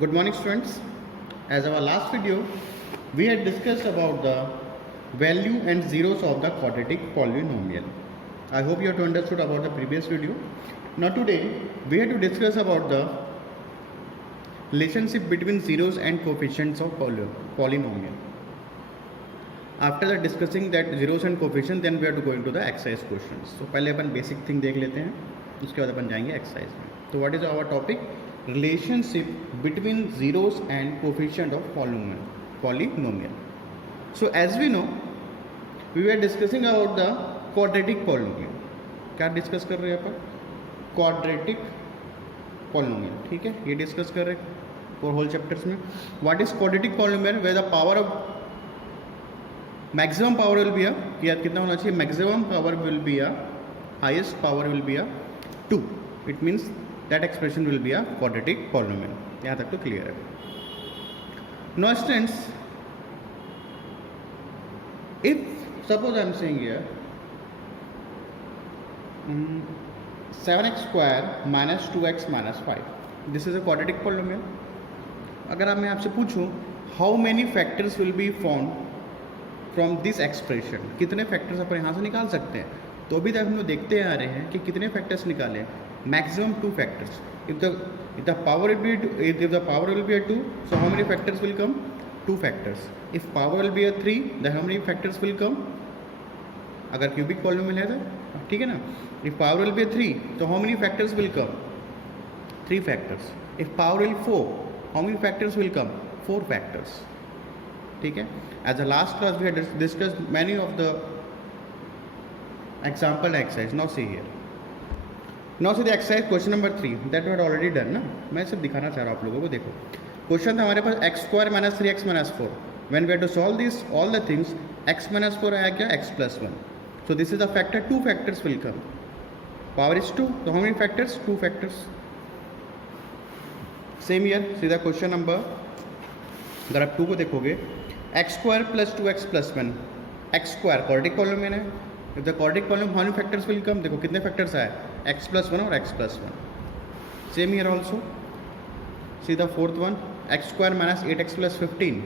Good morning, students. As our last video, we had discussed about the value and zeros of the quadratic polynomial. I hope you have understood about the previous video. Now today, we have to discuss about the relationship between zeros and coefficients of polynomial. After the discussing that zeros and coefficients, then we are to go into the exercise questions. So पहले अपन basic thing देख लेते हैं, उसके बाद अपन जाएंगे exercise में. So what is our topic? Relationship between zeros and coefficient of polynomial. So as we know, we were discussing about the quadratic polynomial. क्या discuss कर रहे हैं अपन? Quadratic polynomial. ठीक है, ये डिस्कस कर रहे हैं फॉर होल चैप्टर्स में. What is quadratic polynomial? Where the power of maximum power will be a, कितना होना चाहिए? Maximum power will be a, highest power will be a 2. It means that expression will be a quadratic polynomial. यहाँ तक तो clear है. Now students, if suppose I am saying here 7x square minus 2x minus 5, this is a quadratic polynomial. अगर मैं आपसे पूछूं how many factors will be found from this expression, कितने factors अपन यहाँ से निकाल सकते हैं? तो अभी तक हम लोग देखते आ रहे हैं कि कितने फैक्टर्स निकाले. Maximum 2 factors. If the power will be a 2, so how many factors will come? 2 factors. If power will be a 3, then how many factors will come? अगर क्यूबिक पॉलिनोमियल है तो ठीक है ना. If power will be a 3, so how many factors will come? 3 factors. If power will 4, how many factors will come? 4 factors. ठीक है. As the last class we had discussed many of the example exercise. Now see here. Now see the exercise question number 3 that we had already done ना. मैं सिर्फ दिखाना चाह रहा हूँ आप लोगों को. देखो क्वेश्चन था हमारे पास x square minus 3x minus 4. When we have to solve this all the things, x minus 4 आया क्या? x plus 1. So this is the factor. 2 factors will come. Power is 2, तो how many factors? 2 factors. Same here see the question number, अगर आप 2 को देखोगे, x square plus 2x plus 1. x square quadratic polynomial है. If the quadratic polynomial how many factors will come? देखो कितने factors आए? x plus 1 और x plus 1. Same here also see the fourth one, x square minus 8x plus 15.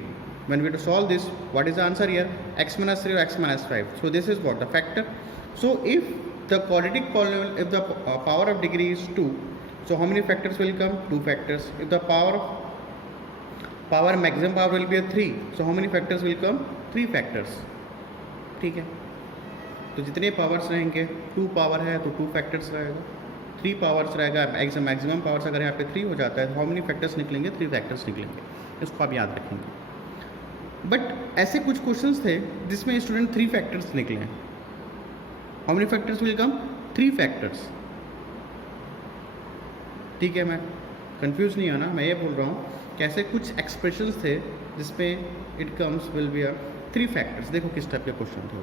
When we to solve this, what is the answer here? x minus 3 और x minus 5. So this is what the factor. So if the quadratic polynomial, if the power of degree is 2, so how many factors will come? 2 factors. If the power maximum power will be a 3, so how many factors will come? 3 factors. ठीक है. तो जितने powers रहेंगे, 2 power है तो 2 factors रहेगा, 3 powers रहेगा, maximum powers अगर यहाँ पे 3 हो जाता है तो हाउ मेनी फैक्टर्स निकलेंगे? 3 फैक्टर्स निकलेंगे. इसको आप याद रखेंगे. बट ऐसे कुछ क्वेश्चंस थे जिसमें स्टूडेंट 3 फैक्टर्स निकले हैं. How many factors will come? 3 factors. ठीक है, मैं कंफ्यूज नहीं होना, मैं ये बोल रहा हूँ कि ऐसे कुछ एक्सप्रेशंस थे जिसपे it comes will be a 3 factors. देखो किस टाइप के क्वेश्चन थे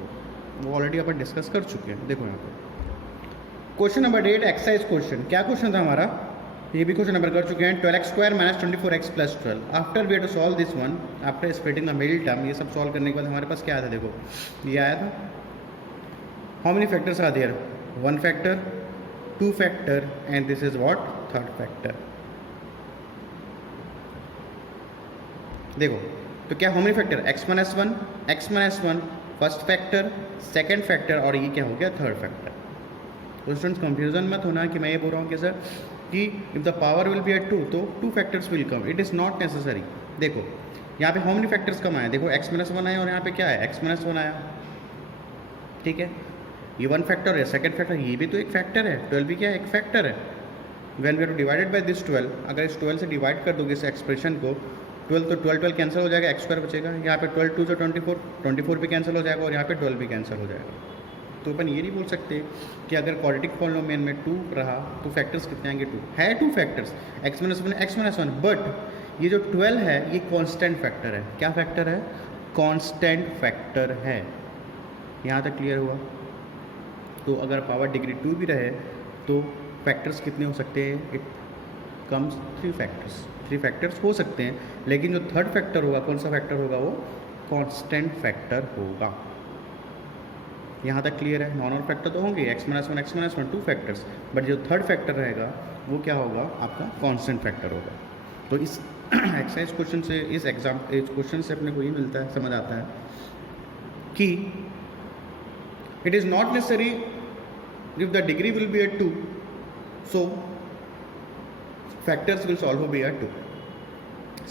वो ऑलरेडी अपन डिस्कस कर चुके हैं. देखो यहाँ पे क्वेश्चन नंबर 8 एक्सरसाइज क्वेश्चन. क्या क्वेश्चन था हमारा? ये भी क्वेश्चन नंबर कर चुके हैं. 12x square minus 24x plus 12. After we have to solve this one, after splitting the middle term, ये सब सॉल्व करने के बाद हमारे पास क्या आया था? देखो ये आया था. How many factors are there? 1 factor, 2 factor and this is what? 3rd factor. देखो तो क्या how many factor? x minus 1, x minus 1 first factor, second factor, और ये क्या हो गया? 3rd factor. तो स्टूडेंट्स कंफ्यूजन मत होना कि मैं ये बोल रहा हूँ कि सर कि if the power will be at 2, तो 2 factors will come. It is not necessary. देखो यहाँ पे हाउ मेनी फैक्टर्स कम आए? देखो x माइनस 1 आया और यहाँ पे क्या है? x माइनस 1 आया. ठीक है, ये 1 फैक्टर है. सेकेंड फैक्टर, ये भी तो एक फैक्टर है. 12 भी क्या है? एक फैक्टर है. When we are divided by this 12, अगर इस 12 से डिवाइड कर दोगे इस एक्सप्रेशन को, 12 तो 12 कैंसिल हो जाएगा, x स्क्वायर बचेगा. यहाँ पे 12 2 से 24 भी कैंसिल हो जाएगा और यहाँ पे 12 भी कैंसिल हो जाएगा. तो अपन ये नहीं बोल सकते कि अगर क्वाड्रेटिक पॉलिनोमियल में 2 रहा तो फैक्टर्स कितने आएंगे? 2 है. 2 factors x minus 1, x minus 1. But ये जो 12 है ये कॉन्स्टेंट फैक्टर है. क्या फैक्टर है? कॉन्स्टेंट फैक्टर है. यहाँ तक क्लियर हुआ? तो अगर पावर डिग्री 2 भी रहे तो फैक्टर्स कितने हो सकते हैं? It comes 3 factors. 3 फैक्टर्स हो सकते हैं, लेकिन जो 3rd फैक्टर होगा, कौन सा फैक्टर होगा? वो कांस्टेंट फैक्टर होगा. यहाँ तक क्लियर है? नॉन और फैक्टर तो होंगे, x माइनस 1 2 फैक्टर्स, बट जो 3rd फैक्टर रहेगा वो क्या होगा? आपका कांस्टेंट फैक्टर होगा. तो इस एक्सरसाइज क्वेश्चन से इस क्वेश्चन से अपने को ये मिलता है, समझ आता है कि it is not necessary if the degree will be at 2, so factors will also be at 2.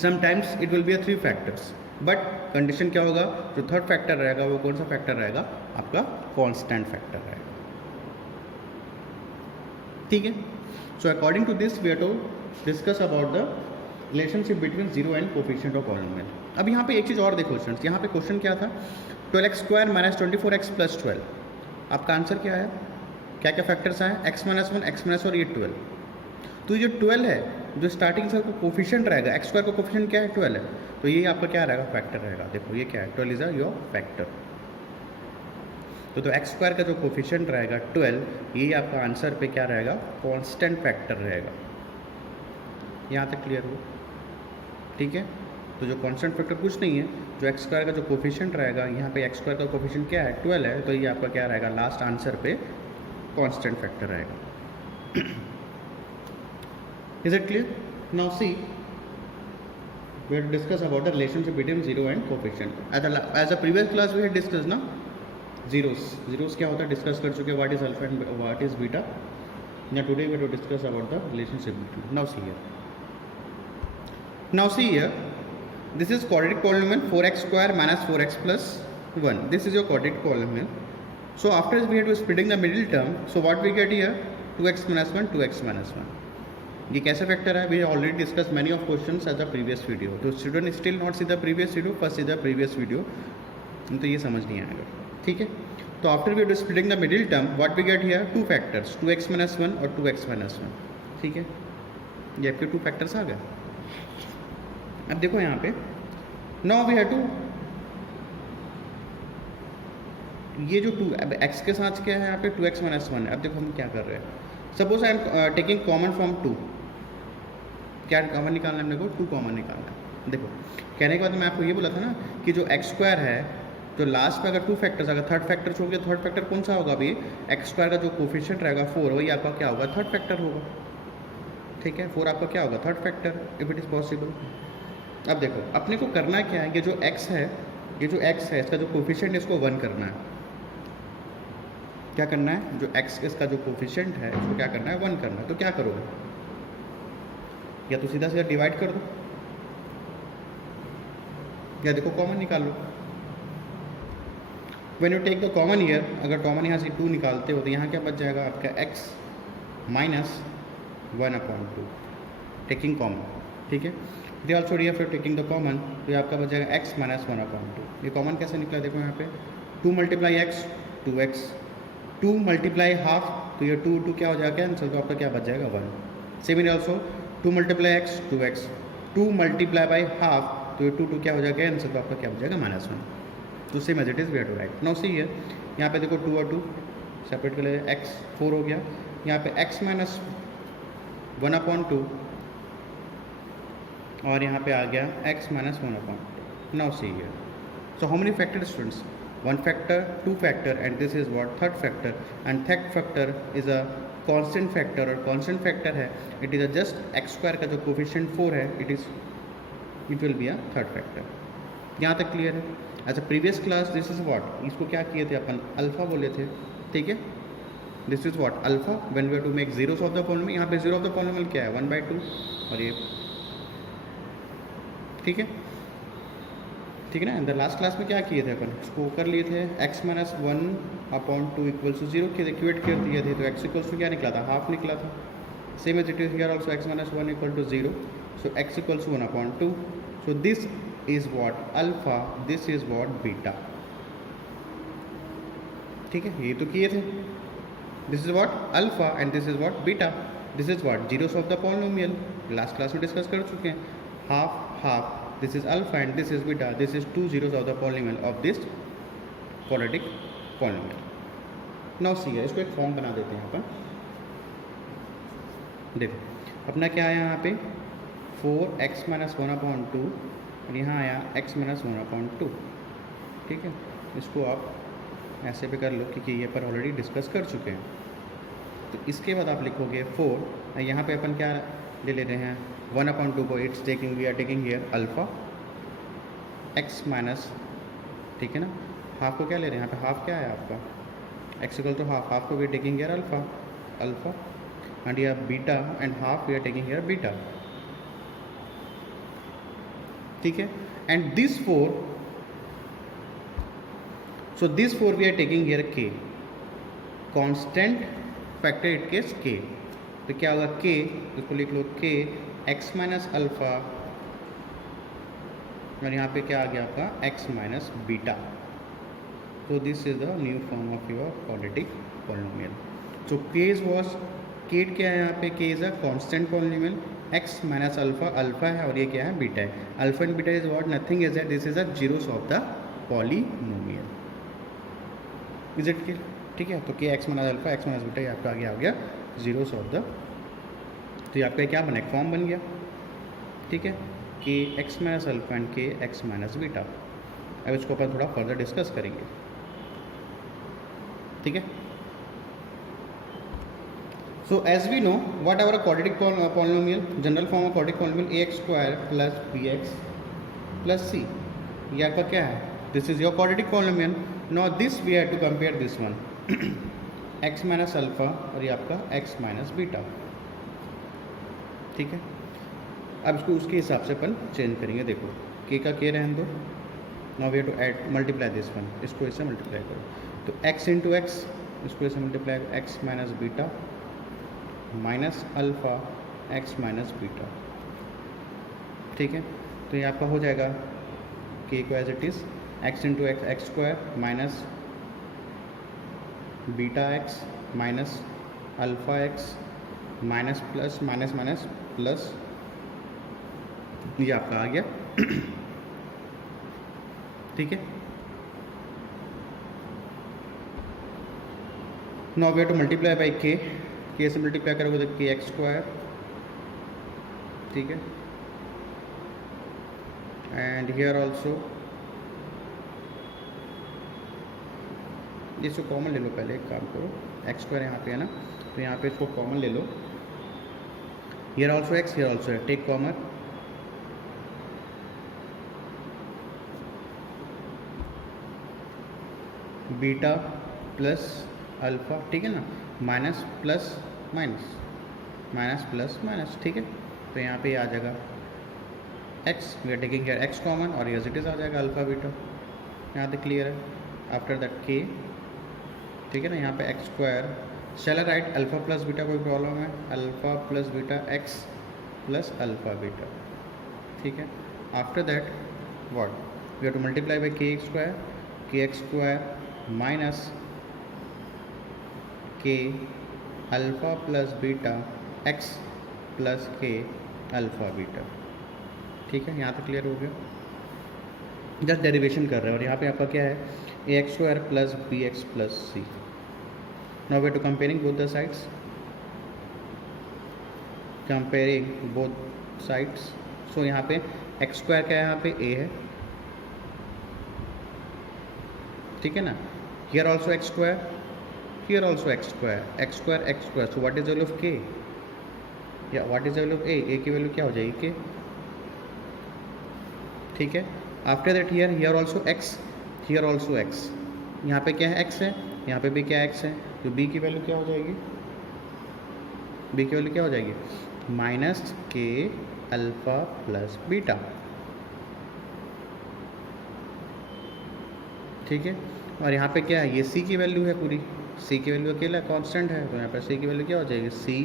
Sometimes it will be 3 factors, but condition क्या होगा, जो थर्ड फैक्टर रहेगा वो कौन सा फैक्टर रहेगा, आपका कांस्टेंट फैक्टर रहेगा. ठीक है. So according to this we are to discuss about the relationship between zero and coefficient of polynomial. अब यहाँ पे एक चीज़ और देखो स्टूडेंट्स, यहाँ पे क्वेश्चन क्या था, 12x² माइनस 24x प्लस 12. आपका आंसर क्या है, क्या क्या फैक्टर्स आए, x माइनस 1, x माइनस और ये 12. तो ये जो 12 है, जो स्टार्टिंग से कोफिशिएंट रहेगा, x² का कोफिशिएंट क्या है, 12 है, तो ये आपका क्या रहेगा, फैक्टर रहेगा. देखो ये क्या है, 12 इज योर फैक्टर. तो x² का जो कोफिशिएंट रहेगा 12, ये आपका आंसर पे क्या रहेगा, कांस्टेंट फैक्टर रहेगा. यहाँ तक क्लियर हो. ठीक है. तो जो कांस्टेंट फैक्टर कुछ नहीं है, जो x² का जो कोफिशिएंट रहेगा, यहाँ पे x² का कोफिशिएंट क्या है, 12 है, तो ये आपका क्या रहेगा, लास्ट आंसर पे कांस्टेंट फैक्टर रहेगा. Is it clear? Now see we have to discuss about the relationship between zero and coefficient. As a previous class we had discussed ना, zeros क्या होता है डिस्कस कर चुके, what is alpha and what is beta. Now today we have to discuss about the relationship between. Now see here, this is quadratic polynomial 4x² minus 4x plus 1. This is your quadratic polynomial. So after we have to splitting the middle term, so what we get here, 2x minus 1, 2x minus 1. ये कैसा factor है, we already discuss many of questions as the previous video. तो student still not see the previous video, first see the previous video, तो ये समझ नहीं आएगा. ठीक है. तो after we are splitting the middle term, what we get here, 2 factors, 2x minus 1 और 2x माइनस 1. ठीक है. ये आपके 2 फैक्टर्स आ गए. अब देखो यहाँ पे, नाउ वी हैव टू, ये जो 2 अब x के साथ क्या है यहाँ पे, 2x माइनस 1 है. अब देखो हम क्या कर रहे हैं, suppose I am taking common from 2. क्या कॉमन निकालना है हमने को, 2 कॉमन निकालना है. देखो कहने के बाद मैं आपको ये बोला था ना कि जो x² है, जो लास्ट में अगर 2 फैक्टर्स, अगर थर्ड फैक्टर छोड़ के, थर्ड फैक्टर कौन सा होगा अभी, x² का जो कोफिशिएंट रहेगा 4, वही आपका क्या होगा, थर्ड फैक्टर होगा. ठीक है. 4 आपका क्या होगा, third factor, if it is possible. अब देखो अपने को करना क्या है, ये जो x है, ये जो x है, इसका जो कोफिशिएंट है, इसको 1 करना है. क्या करना है, जो x इसका जो कोफिशिएंट है, इसको क्या करना है, 1 करना है. तो क्या करोगे, या तो सीधा सीधा डिवाइड कर दो, या देखो कॉमन निकाल लो. When you take the common here, अगर कॉमन यहाँ से 2 निकालते हो तो यहाँ क्या बच जाएगा आपका, x माइनस 1/2, टेकिंग कॉमन. ठीक है. They also D after taking the common, तो ये आपका बच जाएगा x माइनस 1/2. ये कॉमन कैसे निकला, देखो यहाँ पे 2 multiply x, 2x, 2 multiply half, तो ये 2 क्या हो जाएगा आंसर, तो आपका क्या बच जाएगा, 1. Same also 2 multiply x, 2x, 2 multiply by half, तो ये 2 क्या हो जाएगा आंसर, तो आपका क्या हो जाएगा, -1. तो same as it is we have to write. Now see here, यहाँ पे देखो 2 और 2 सेपरेट कर ले, x 4 हो गया, यहाँ पे x माइनस 1/2 और यहाँ पे आ गया x minus 1/2. Now see here, so how many factor students, 1 factor, 2 factor, and this is what, third factor. And third factor is a constant factor, और constant factor है, it is a just x² का जो coefficient 4 है, it will be a third factor. यहाँ तक clear है. As a previous class this is what, इसको क्या किए थे अपन, अल्फा बोले थे. ठीक है. This is what, alpha, when we have to make zeros of the polynomial. यहाँ पे जीरो ऑफ द पॉलिनोमियल क्या है, 1/2, और ये. ठीक है. ठीक है ना. द लास्ट क्लास में क्या किए थे अपन, इसको कर लिए थे, x माइनस 1/2 इक्वल टू 0 के इक्वेट कर दिए थे, तो x इक्वल्स टू क्या निकला था, हाफ निकला था. Same as it is here also, x minus 1 equal to 0, so x equals to 1/2. So this is what alpha, this is what beta. ठीक है. ये तो किए थे, this is what alpha and this is what beta. This is what zeros of the polynomial, last class में discuss कर चुके हैं. Half half, this is alpha and this is beta, this is 2 zeros of the polynomial of this quadratic polynomial. Now see here, इसको एक form बना देते हैं अपन. देखो अपना क्या आया यहाँ पे, 4x माइनस 1/2 और यहाँ आया x माइनस 1/2. ठीक है. इसको आप ऐसे भी कर लो क्योंकि ये पर ऑलरेडी डिस्कस कर चुके हैं. तो इसके बाद आप लिखोगे 4, यहाँ पे अपन क्या ले लेते हैं 1/2 को it's taking, we are taking here alpha x minus, ठीक है ना। हाफ को क्या ले रहे हैं, यहाँ पे हाफ क्या है आपका x equal to half, half को we are taking here alpha alpha and यह beta and half we are taking here beta, ठीक है। And this 4, so this 4 we are taking here k, constant factor it case k, तो क्या होगा k, इसको लिख लो k x minus alpha और यहाँ पे क्या आ गया आपका x माइनस बीटा। तो this is the new form of your quadratic polynomial. So k was k क्या है यहाँ पे, k is a constant polynomial, x minus alpha alpha है और ये क्या है बीटा है। Alpha and beta is what, nothing is that, this is a zeros of the polynomial, is it clear, ठीक है। तो के x minus alpha x minus beta ये आपका आगे आ गया जीरोस ऑफ द, तो ये आपका क्या बना, एक फॉर्म बन गया, ठीक है, k x minus alpha and k x minus beta. अब इसको अपन थोड़ा फर्दर डिस्कस करेंगे, ठीक है। So as we know what our quadratic polynomial, general form of quadratic polynomial a x square plus b x plus c, ये आपका क्या है, this is your quadratic polynomial. Now this we have to compare this one x minus alpha और ये आपका x minus beta, ठीक है। अब इसको उसके हिसाब से अपन चेंज करेंगे, देखो k का k रहने दो, now we have to add multiply this one, इसको इससे मल्टीप्लाई करो, तो x इंटू एक्स, इसको इससे मल्टीप्लाई करो, x minus beta minus alpha x minus beta, ठीक है। तो ये आपका हो जाएगा k को as it is x into x x square minus beta x minus alpha x minus plus minus minus plus, ये आपका आ गया, ठीक है। Now we have to multiply by k से मल्टीप्लाई करोगे तो के एक्स स्क्वायर, ठीक है, एंड हियर ऑल्सो इसको कॉमन ले लो, पहले एक काम करो, एक्स स्क्वायर यहाँ पे है ना, तो यहाँ पे इसको कॉमन ले लो, here also x here also है, take common, beta plus alpha, ठीक है ना, minus plus minus minus plus minus, ठीक है। तो यहाँ पे आ जाएगा x, we are taking here x common और एज इट इज़ आ जाएगा अल्फ़ा बीटा, यहाँ तक क्लियर है। आफ्टर दैट के, ठीक है ना, यहाँ पे x square, shall write alpha plus beta, कोई प्रॉब्लम है, alpha plus beta x plus alpha beta, ठीक है। After that what, we have to multiply by k x square minus k alpha plus beta x plus k alpha beta, ठीक है। यहाँ तक clear हो गया, जस्ट डेरिवेशन कर रहे हैं और यहाँ पे आपका क्या है, a x square plus b x plus c. Now we are to comparing both the sides, comparing both sides, so यहाँ पे एक्स स्क्वायर क्या है, यहाँ पे ए है, ठीक है ना, here also x square, here also x square, x square, so what is the value of k, या what is the value of a की वैल्यू क्या हो जाएगी के, ठीक है। After that here also x, here also x, यहाँ पे क्या है एक्स है, यहाँ पे भी क्या एक्स है, तो b की वैल्यू क्या हो जाएगी, b की वैल्यू क्या हो जाएगी, minus k alpha plus beta, ठीक है। और यहाँ पे क्या है, ये c की वैल्यू है पूरी, c की वैल्यू अकेला कांस्टेंट है, तो यहाँ पे c की वैल्यू क्या हो जाएगी, c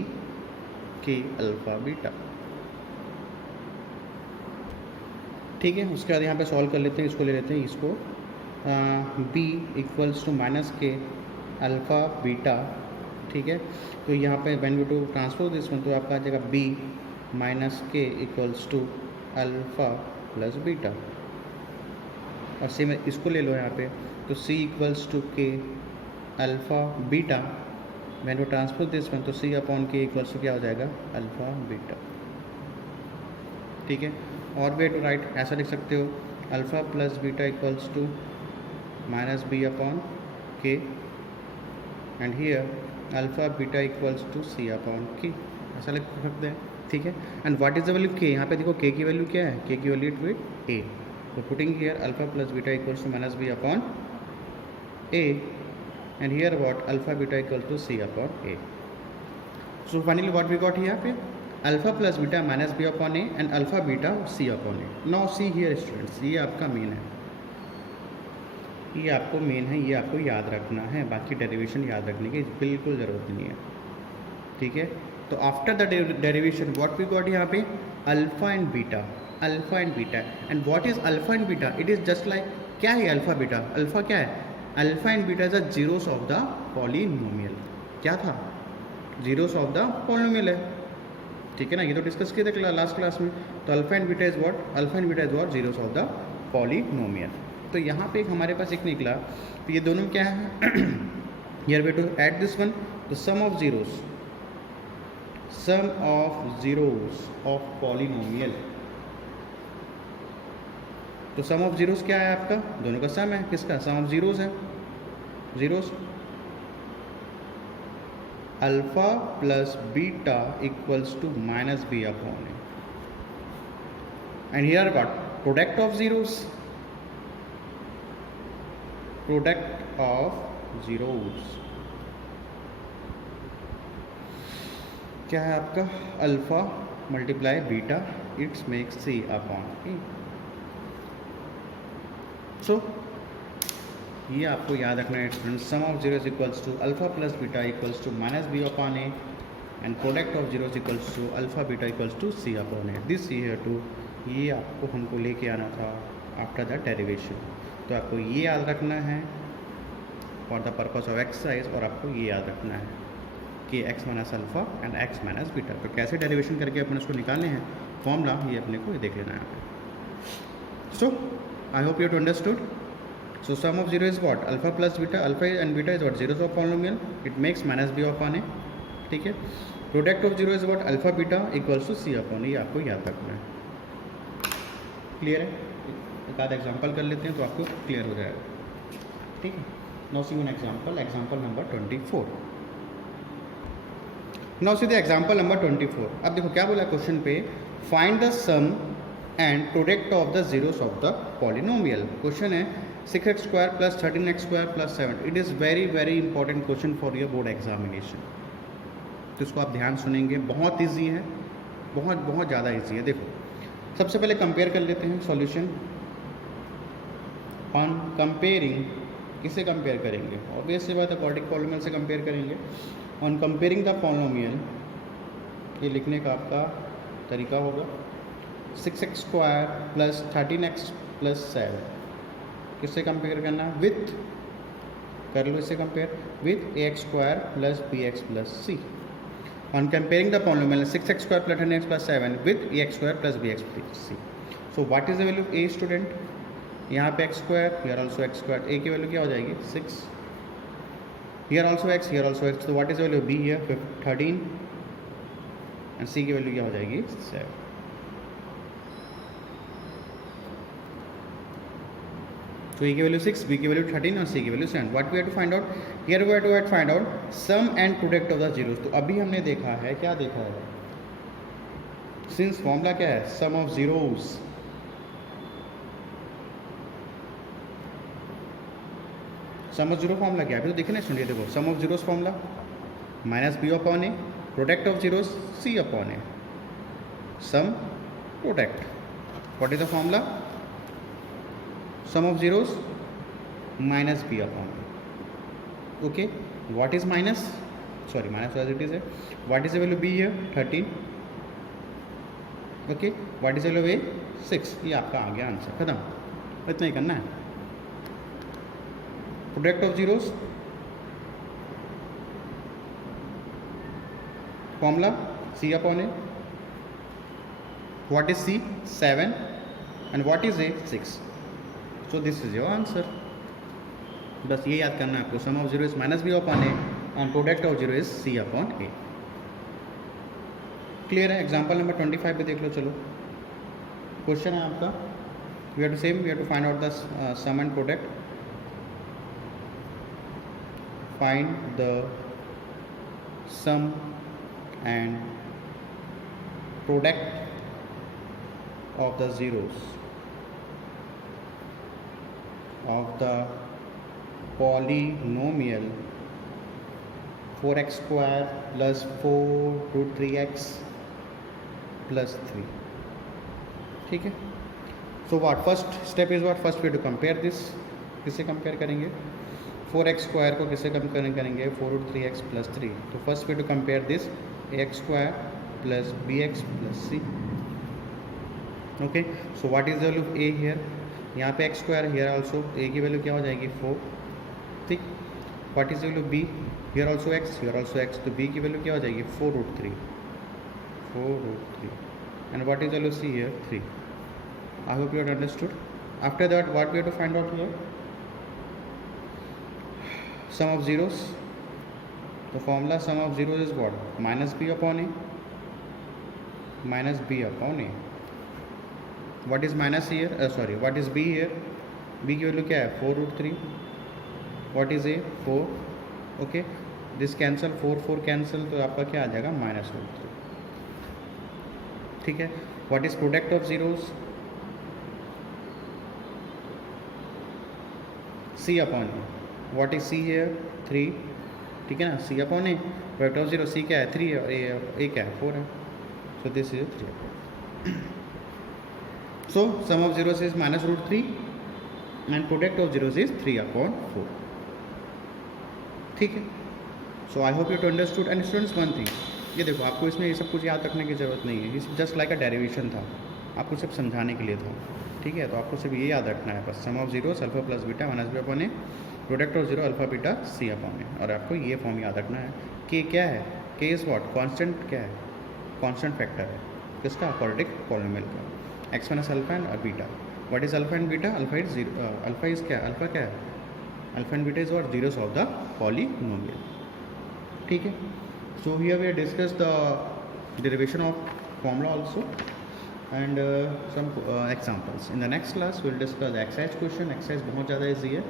के अल्फ़ा बीटा, ठीक है। उसके बाद यहाँ पे सॉल्व कर लेते हैं, इसको ले लेते हैं, इसको b equals to minus k alpha beta, ठीक है। तो यहाँ पे when we to transfer this one, तो आपका आ जाएगा b minus k equals to alpha plus beta, और सेम इसको ले लो यहाँ पे, तो c equals to k alpha beta, when we transfer this one, तो c upon k equals to क्या हो जाएगा, अल्फ़ा बीटा, ठीक है। और वे टू राइट ऐसा लिख सकते हो, alpha plus beta equals to minus B upon k, and here alpha beta equals to c upon k, ऐसा लिख सकते हैं। ठीक है। And what is the value k, यहाँ पे देखो के की वैल्यू क्या है, के की वैल्यू टू ए, तो putting here alpha plus beta equals to minus B upon A, and here what alpha beta equals to c upon a. So finally what we got here पे alpha plus beta minus B upon A and alpha beta C upon a. Now see here students, ये आपका main है, ये आपको main है, ये आपको याद रखना है, बाकी डेरिवेशन याद रखने की बिल्कुल ज़रूरत नहीं है, ठीक है। तो after the derivation what we got यहाँ पे alpha and beta, alpha and beta, and what is alpha and beta, it is just like क्या है अल्फा बीटा, अल्फा क्या है, alpha and beta is the zeros of the polynomial, क्या था zeros of the polynomial है, ठीक है ना, ये तो डिस्कस किए थे लास्ट क्लास में। तो alpha and beta is what, alpha and beta is what zeros of the polynomial. तो यहाँ पे एक हमारे पास एक निकला, तो ये दोनों क्या है here we to add this one, तो sum of zeros, sum of zeros of polynomial, तो सम ऑफ जीरोस क्या है आपका, दोनों का सम है, किसका सम ऑफ जीरोस है, zeros alpha plus beta equals to minus B upon A, and here what product of zeros, product of zeros क्या है आपका alpha multiply beta, it's makes c upon a. So ये आपको याद रखना है student, sum of zeros equals to alpha plus beta equals to minus B upon A, and product of zeros equals to alpha beta equals to c upon a. This here too, ये आपको हमको लेके आना था after the derivation, तो आपको ये याद रखना है for the purpose of exercise, और आपको ये याद रखना है कि x minus alpha and x minus beta, तो कैसे डेरिवेशन करके अपन उसको निकालने हैं फॉर्मूला, ये अपने को देख लेना है यहाँ पे। So I hope you to understood. So sum of zero is what alpha plus beta, alpha and beta is what zeros of polynomial, it makes minus B upon a, ठीक है। Product of zero is what alpha beta equals to c upon a, ये आपको याद रखना है, clear है। एक आध एग्जाम्पल कर लेते हैं तो आपको क्लियर हो जाएगा, ठीक है। Now see one example, example number 24। Now see the example number 24। अब देखो क्या बोला क्वेश्चन पे, find the sum and product of the zeros of the polynomial. Question है 6x square plus 13x square plus 7। It is very very important question for your board examination, तो इसको आप ध्यान सुनेंगे, बहुत ईजी है, बहुत बहुत ज़्यादा ईजी है। देखो सबसे पहले कंपेयर कर लेते हैं सॉल्यूशन ऑन कंपेयरिंग, किससे कंपेयर करेंगे, ऑब्वियस सी बात है क्वाड्रेटिक पॉलिनोमियल से कंपेयर करेंगे। ऑन कंपेयरिंग द पॉलिनोमियल, ये लिखने का आपका तरीका होगा 6x square plus 13x plus 7, किससे कंपेयर करना है, विथ, कर लो इससे compare, with ax square plus bx plus c। On comparing the polynomial 6x square plus 13x plus 7 with ax square plus bx plus c। So what is the value of a student, यहाँ पे x square, here also x square, a की value क्या हो जाएगी 6, here also x, here also x, तो what is the value b here 13, and c की value क्या हो जाएगी 7। तो a की वैल्यू 6, b की वैल्यू 13 और c की value 7। What we have to find out, here we have to find out sum and product of the zeros. तो अभी हमने देखा है, क्या देखा है, सिंस फॉर्मूला क्या है, sum of zeros, sum of zero formula क्या है, अभी तो देखे ना सुनिए, देखो sum of zeros formula minus B upon A, product of zeros C upon A, sum product, what is the formula, sum of zeros minus B upon A, okay. What is minus, sorry minus as it is है, what is the value B here 13, okay, what is the value A 6, ये आपका आ गया answer, खत्म, इतना ही करना है। Product of zeros formula C upon A, what is C 7 and what is A 6, so this is your answer. बस ये याद करना है आपको, sum of zero is minus B upon A and product of zero is C upon A. Clear है। Example number 25 पे देख लो, चलो क्वेश्चन है आपका, we have to same, we have to find out the sum and product, find the sum and product of the zeros of the polynomial 4x square plus 4 root 3x plus 3. ठीक है. So what first step is what? First we have to compare this. किससे compare करेंगे? 4x square को किससे compare करेंगे? 4 root 3x plus 3. तो first way to compare this ax square plus bx plus c. Okay. So what is the value of a here? यहाँ पे x square, here also a की value क्या हो जाएगी? 4. ठीक. What is the value b? Here also x, here also x. तो b की value क्या हो जाएगी? 4 root 3. 4 root 3. And what is the value c here? 3. I hope you have understood. After that, what we have to find out here? Sum of zeros. The formula sum of zeros is what? Minus b upon a. Minus b upon a. What is minus here? What is b here? b की value क्या है? 4 root 3. What is a? 4. Okay. This cancel, 4 4 cancel, तो आपका क्या आ जाएगा? minus root 3. ठीक है. What is product of zeros? c upon a. What is c here? 3. ठीक है ना. c upon a. Product of zero, c क्या है? 3 है और a क्या है? 4 है. So this is 3. So sum of zeros is minus root 3 and product of zeros is 3 upon 4. ठीक है. So I hope you understood. And students, one thing, ये देखो, आपको इसमें ये सब कुछ याद रखने की ज़रूरत नहीं है. ये जस्ट लाइक अ डेरिवेशन था, आपको सिर्फ समझाने के लिए था. ठीक है. तो आपको सिर्फ ये याद रखना है बस. Sum of zeros alpha plus beta minus B upon A, product of zero alpha beta C upon A. और आपको ये फॉर्म याद रखना है. के क्या है? के इज़ व्हाट? कांस्टेंट. क्या है? कांस्टेंट फैक्टर है किसका? क्वाड्रेटिक पॉलिनोमियल का. X minus alpha and beta. What is alpha and beta? Alpha is zero. Alpha is क्या? अल्फा क्या है? Alpha and beta is what? Zeros of the polynomial. ठीक है. So here we have discussed the derivation of formula also and some examples. In the next class we will discuss the exercise question. Exercise बहुत ज़्यादा easy है,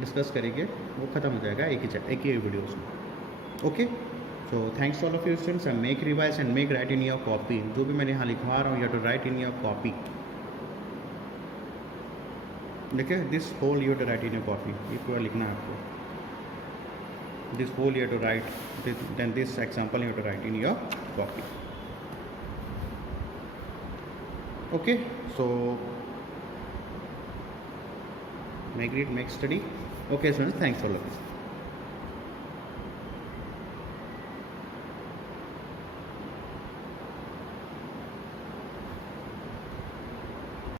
discuss करेंगे, वो ख़त्म हो जाएगा एक ही वीडियोस में. Okay. So thanks to all of you students and make revise and make write in your copy. जो भी मैंने यहाँ लिखवा रहा हूँ you have to write in your copy. देखिए, this whole you have to write in your copy. ये पूरा लिखना है आपको. This whole you have to write, then this example you have to write in your copy. Okay, so make study. Okay, students, thanks for listening.